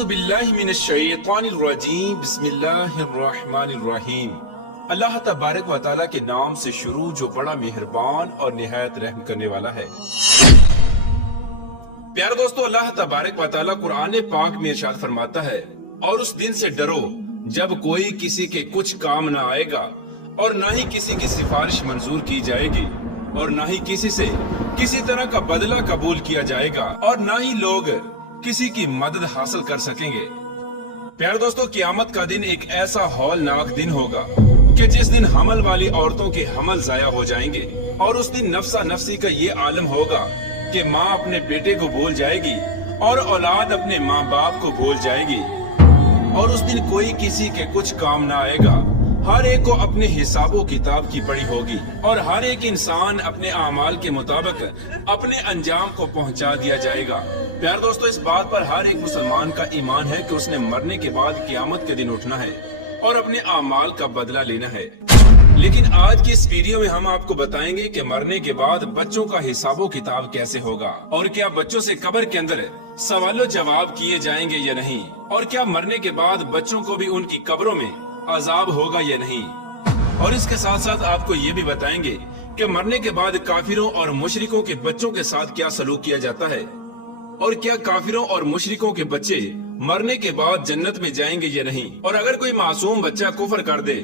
अऊज़ु बिल्लाहि मिनश शैतानिर रजीम बिस्मिल्लाहिर्रहमानिर्रहीम। अल्लाह तबारक व तआला के नाम से शुरू जो बड़ा मेहरबान और निहायत रहम करने वाला है। प्यारे दोस्तों, अल्लाह तबारक व तआला कुरान पाक में इरशाद फरमाता है, और उस दिन से डरो जब कोई किसी के कुछ काम न आएगा और न ही किसी की सिफारिश मंजूर की जाएगी और न ही किसी से किसी तरह का बदला कबूल किया जाएगा और न ही लोग किसी की मदद हासिल कर सकेंगे। प्यारे दोस्तों, क़यामत का दिन एक ऐसा हौलनाक दिन होगा कि जिस दिन हमल वाली औरतों के हमल जाया हो जाएंगे और उस दिन नफ्सा नफ्सी का ये आलम होगा कि माँ अपने बेटे को भूल जाएगी और औलाद अपने माँ बाप को भूल जाएगी और उस दिन कोई किसी के कुछ काम ना आएगा। हर एक को अपने हिसाबों किताब की पड़ी होगी और हर एक इंसान अपने आमाल के मुताबिक अपने अंजाम को पहुंचा दिया जाएगा। प्यारे दोस्तों, इस बात पर हर एक मुसलमान का ईमान है कि उसने मरने के बाद क़यामत के दिन उठना है और अपने आमाल का बदला लेना है। लेकिन आज की इस वीडियो में हम आपको बताएंगे कि मरने के बाद बच्चों का हिसाबो किताब कैसे होगा और क्या बच्चों से कब्र के अंदर सवालों जवाब किए जाएंगे या नहीं, और क्या मरने के बाद बच्चों को भी उनकी कब्रों में अजाब होगा या नहीं। और इसके साथ साथ आपको ये भी बताएंगे कि मरने के बाद काफिरों और मुशरिकों के बच्चों के साथ क्या सलूक किया जाता है और क्या काफिरों और मुशरिकों के बच्चे मरने के बाद जन्नत में जाएंगे या नहीं, और अगर कोई मासूम बच्चा कुफ्र कर दे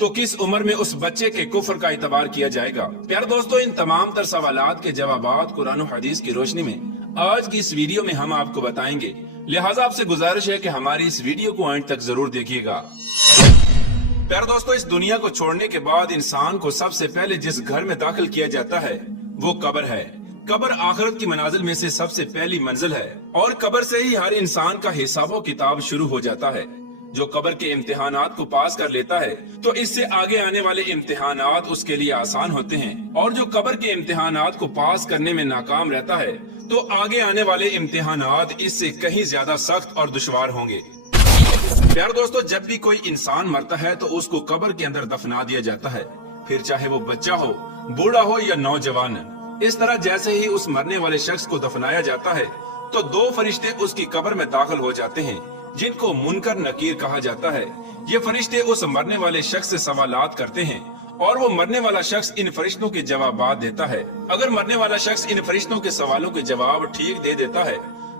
तो किस उम्र में उस बच्चे के कुफ्र का इतबार किया जाएगा। प्यारे दोस्तों, इन तमाम तर सवालात के जवाबात कुरान और हदीस की रोशनी में आज की इस वीडियो में हम आपको बताएंगे। लिहाजा आपसे गुजारिश है कि हमारी इस वीडियो को अंत तक जरूर देखिएगा। प्यारे दोस्तों, इस दुनिया को छोड़ने के बाद इंसान को सबसे पहले जिस घर में दाखिल किया जाता है वो कब्र है। कब्र आखिरत की मनाजिल में से सबसे पहली मंजिल है और कब्र से ही हर इंसान का हिसाबो किताब शुरू हो जाता है। जो कब्र के इम्तिहानात को पास कर लेता है तो इससे आगे आने वाले इम्तिहानात उसके लिए आसान होते हैं, और जो कब्र के इम्तिहानात को पास करने में नाकाम रहता है तो आगे आने वाले इम्तिहानात इससे कहीं ज्यादा सख्त और दुश्वार होंगे। प्यारे दोस्तों, जब भी कोई इंसान मरता है तो उसको कब्र के अंदर दफना दिया जाता है, फिर चाहे वो बच्चा हो, बूढ़ा हो या नौजवान। इस तरह जैसे ही उस मरने वाले शख्स को दफनाया जाता है तो दो फरिश्ते उसकी कब्र में दाखिल हो जाते हैं जिनको मुनकर नकीर कहा जाता है। ये फरिश्ते उस मरने वाले शख्स से सवालात करते हैं और वो मरने वाला शख्स इन फरिश्तों के जवाब देता है। अगर मरने वाला शख्स इन फरिश्तों के सवालों के जवाब ठीक दे देता है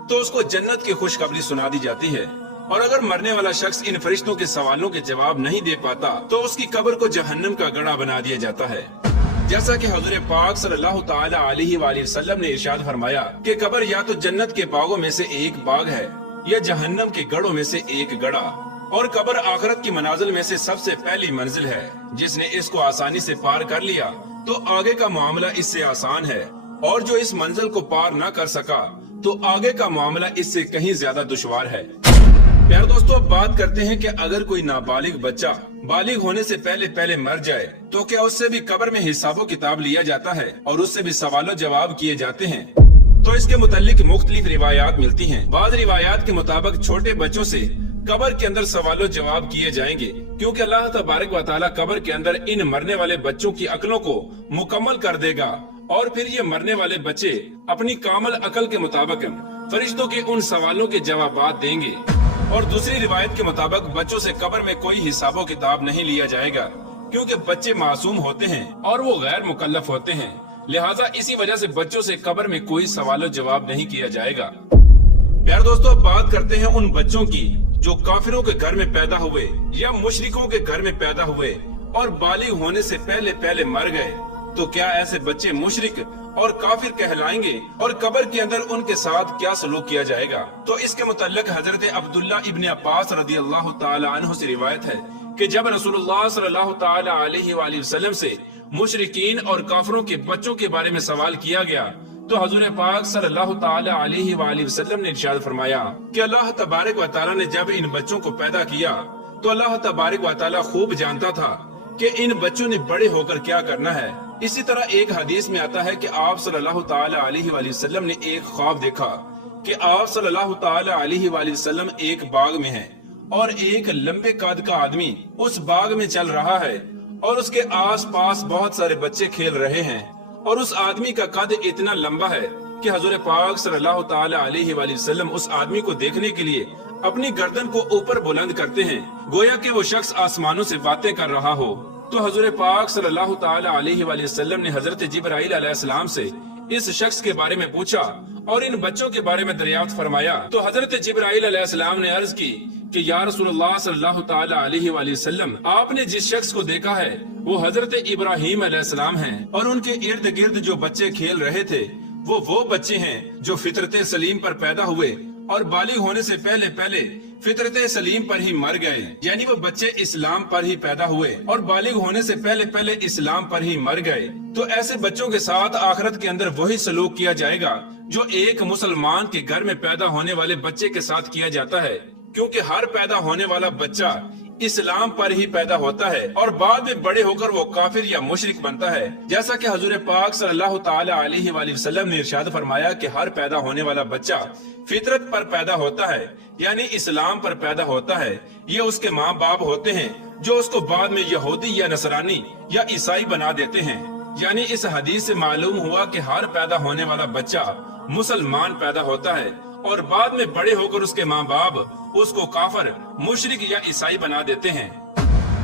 तो उसको जन्नत की खुशखबरी सुना दी जाती है, और अगर मरने वाला शख्स इन फरिश्तों के सवालों के जवाब नहीं दे पाता तो उसकी कब्र को जहन्नम का गड़ा बना दिया जाता है। जैसा कि हुज़ूर पाक सल्लल्लाहु तआला अलैहि वसल्लम ने इरशाद फरमाया कि कब्र या तो जन्नत के बागों में से एक बाग है या जहन्नम के गढ़ों में से एक गड़ा, और कब्र आखिरत की मनाजिल में से सबसे पहली मंजिल है। जिसने इसको आसानी से पार कर लिया तो आगे का मामला इससे आसान है, और जो इस मंजिल को पार न कर सका तो आगे का मामला इससे कहीं ज्यादा दुश्वार है। प्यारे दोस्तों, अब बात करते हैं कि अगर कोई नाबालिग बच्चा बालिग होने से पहले पहले मर जाए तो क्या उससे भी कब्र में हिसाबो किताब लिया जाता है और उससे भी सवालों जवाब किए जाते हैं। तो इसके मुतालिक मुख्तलिफ रिवायात मिलती हैं। बाद रिवायात के मुताबिक छोटे बच्चों से कब्र के अंदर सवालों जवाब किए जाएंगे, क्योंकि अल्लाह तबारक व तआला कब्र के अंदर इन मरने वाले बच्चों की अक्लों को मुकम्मल कर देगा और फिर ये मरने वाले बच्चे अपनी कामल अकल के मुताबिक फरिश्तों के उन सवालों के जवाब देंगे। और दूसरी रिवायत के मुताबिक बच्चों से कब्र में कोई हिसाबो किताब नहीं लिया जाएगा, क्योंकि बच्चे मासूम होते हैं और वो गैर मुकल्लफ होते हैं। लिहाजा इसी वजह से बच्चों से कब्र में कोई सवालो जवाब नहीं किया जाएगा। प्यारे दोस्तों, अब बात करते हैं उन बच्चों की जो काफिरों के घर में पैदा हुए या मुशरिकों के घर में पैदा हुए और बालिग होने से पहले पहले मर गए। तो क्या ऐसे बच्चे मुशरिक और काफिर कहलाएंगे और कब्र के अंदर उनके साथ क्या सलूक किया जाएगा। तो इसके मुतल्लिक हजरत अब्दुल्ला इब्न अब्बास रदियल्लाहु ताला अन्हु से रिवायत है कि जब रसूलुल्लाह सल्लल्लाहु ताला अलैहि वसल्लम से मुशरिकीन और काफिरों के बच्चों के बारे में सवाल किया गया तो हुज़ूर पाक सल्लल्लाहु ताला अलैहि वसल्लम ने इरशाद फरमाया कि अल्लाह तबारक व तआला ने जब इन बच्चों को पैदा किया तो अल्लाह तबारक व तआला खूब जानता था कि इन बच्चों ने बड़े होकर क्या करना है। इसी तरह एक हदीस में आता है कि आप सल्लल्लाहु ताला अलैहि वसल्लम ने एक ख्वाब देखा कि आप सल्लल्लाहु ताला अलैहि वसल्लम एक बाग में हैं और एक लंबे कद का आदमी उस बाग में चल रहा है और उसके आस पास बहुत सारे बच्चे खेल रहे हैं, और उस आदमी का कद इतना लंबा है कि हुज़ूर पाक सल्लल्लाहु ताला अलैहि वसल्लम उस आदमी को देखने के लिए अपनी गर्दन को ऊपर बुलंद करते हैं, गोया कि वो शख्स आसमानों से बातें कर रहा हो। तो हजूर पाक सल्लल्लाहु ताला अलैहि वसल्लम ने हजरत जिब्राइल अलैहिस्सलाम से इस शख्स के बारे में पूछा और इन बच्चों के बारे में दरियाफ्त फरमाया। तो हजरत जिब्राइल अलैहिस्सलाम ने अर्ज की कि या रसूलुल्लाह सल्लल्लाहु ताला अलैहि वसल्लम, आपने जिस शख्स को देखा है वो हजरत इब्राहीम अलैहिस्सलाम हैं, और उनके इर्द गिर्द जो बच्चे खेल रहे थे वो बच्चे हैं जो फितरत सलीम पर पैदा हुए और बालिग होने से पहले पहले फितरत सलीम पर ही मर गए। यानी वो बच्चे इस्लाम पर ही पैदा हुए और बालिग होने से पहले पहले इस्लाम पर ही मर गए। तो ऐसे बच्चों के साथ आखिरत के अंदर वही सलूक किया जाएगा जो एक मुसलमान के घर में पैदा होने वाले बच्चे के साथ किया जाता है, क्योंकि हर पैदा होने वाला बच्चा इस्लाम पर ही पैदा होता है और बाद में बड़े होकर वो काफिर या मुशरिक बनता है। जैसा कि हजूर पाक सल्लल्लाहु ताला अलैहि वसल्लम ने इरशाद फरमाया कि हर पैदा होने वाला बच्चा फितरत पर पैदा होता है, यानी इस्लाम पर पैदा होता है। ये उसके माँ बाप होते हैं जो उसको बाद में यहूदी या नसरानी या ईसाई बना देते हैं। यानी इस हदीस से मालूम हुआ कि हर पैदा होने वाला बच्चा मुसलमान पैदा होता है और बाद में बड़े होकर उसके माँ बाप उसको काफिर, मुशरिक या ईसाई बना देते हैं।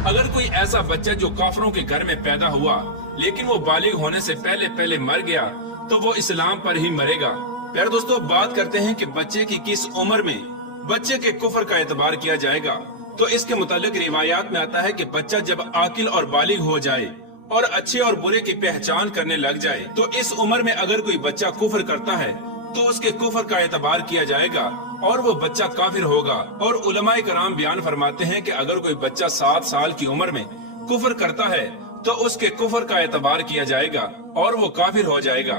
अगर कोई ऐसा बच्चा जो काफिरों के घर में पैदा हुआ लेकिन वो बालिग होने से पहले पहले मर गया तो वो इस्लाम पर ही मरेगा। प्यारे दोस्तों, बात करते हैं कि बच्चे की किस उम्र में बच्चे के कुफर का एतबार किया जाएगा। तो इसके मुतालिक रिवायात में आता है कि बच्चा जब आकिल और बालिग हो जाए और अच्छे और बुरे की पहचान करने लग जाए, तो इस उम्र में अगर कोई बच्चा कुफर करता है तो उसके कुफर का एतबार किया जाएगा और वो बच्चा काफिर होगा। और उलमाए कराम बयान फरमाते हैं कि अगर कोई बच्चा 7 साल की उम्र में कुफर करता है तो उसके कुफर का एतबार किया जाएगा और वो काफिर हो जाएगा।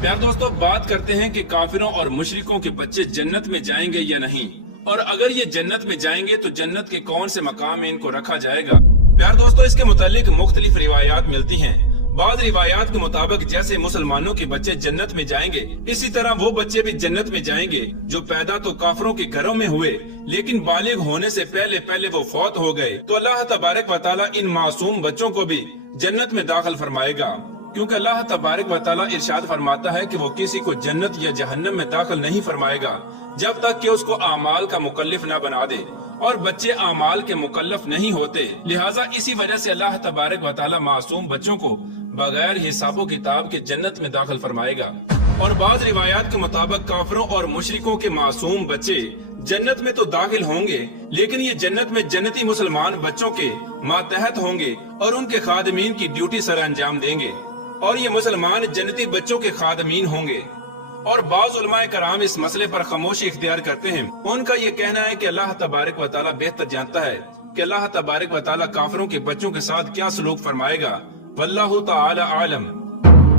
प्यारे दोस्तों, बात करते हैं कि काफिरों और मुशरिकों के बच्चे जन्नत में जाएंगे या नहीं, और अगर ये जन्नत में जाएंगे तो जन्नत के कौन से मकाम में इनको रखा जाएगा। प्यारे दोस्तों, इसके मुतालिक मुख्तलिफ रिवायात मिलती हैं। बाद रिवायात के मुताबिक जैसे मुसलमानों के बच्चे जन्नत में जाएंगे, इसी तरह वो बच्चे भी जन्नत में जाएंगे जो पैदा तो काफिरों के घरों में हुए लेकिन बालिग होने से पहले पहले वो फौत हो गए। तो अल्लाह तबारक व तआला इन मासूम बच्चों को भी जन्नत में दाखिल फरमाएगा, क्योंकि अल्लाह तबारक व तआला इरशाद फरमाता है कि वो किसी को जन्नत या जहन्नम में दाखिल नहीं फरमाएगा जब तक कि उसको आमाल का मुकल्लिफ न बना दे, और बच्चे आमाल के मुकल्लफ नहीं होते। लिहाजा इसी वजह से अल्लाह तबारक व तआला मासूम बच्चों को बगैर हिसाबो किताब के जन्नत में दाखिल फरमाएगा। और बाद रिवायात के मुताबिक काफिरों और मुशरिकों के मासूम बच्चे जन्नत में तो दाखिल होंगे, लेकिन ये जन्नत में जन्नती मुसलमान बच्चों के मातहत होंगे और उनके खादमीन की ड्यूटी सर अंजाम देंगे, और ये मुसलमान जन्नती बच्चों के खादमीन होंगे। और बाज़ उलमाए कराम इस मसले पर खामोशी इख्तियार करते हैं। उनका ये कहना है कि अल्लाह तबारक व तआला बेहतर जानता है कि अल्लाह तबारक व तआला काफिरों के बच्चों के साथ क्या सलूक फरमाएगा। वल्लाहु तआला आलम।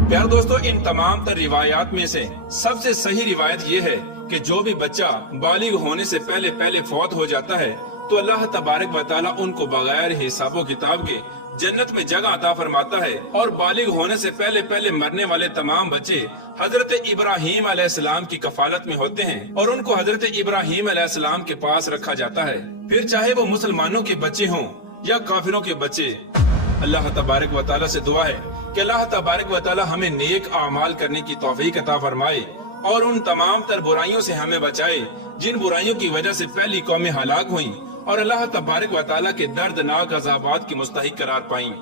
प्यारे दोस्तों, इन तमाम तर रिवायात में से सबसे सही रिवायत ये है कि जो भी बच्चा बालिग होने से पहले पहले फौत हो जाता है तो अल्लाह तबारक व तआला उनको बगैर हिसाबो किताब के जन्नत में जगह अता फरमाता है। और बालिग होने से पहले पहले मरने वाले तमाम बच्चे हजरत इब्राहीम अलैहिस्सलाम की कफालत में होते हैं और उनको हजरत इब्राहीम अलैहिस्सलाम के पास रखा जाता है, फिर चाहे वो मुसलमानों के बच्चे हों या काफिरों के बच्चे। अल्लाह तबारक व तआला से दुआ है कि अल्लाह तबारक व तआला हमें नेक आमाल करने की तौफीक अता फरमाए और उन तमाम तर बुराइयों से हमें बचाए जिन बुराइयों की वजह से पहली कौमें हलाक हुई और अल्लाह तबारक व तआला के दर्दनाक अज़ाबात की मुस्तहिक करार पाई।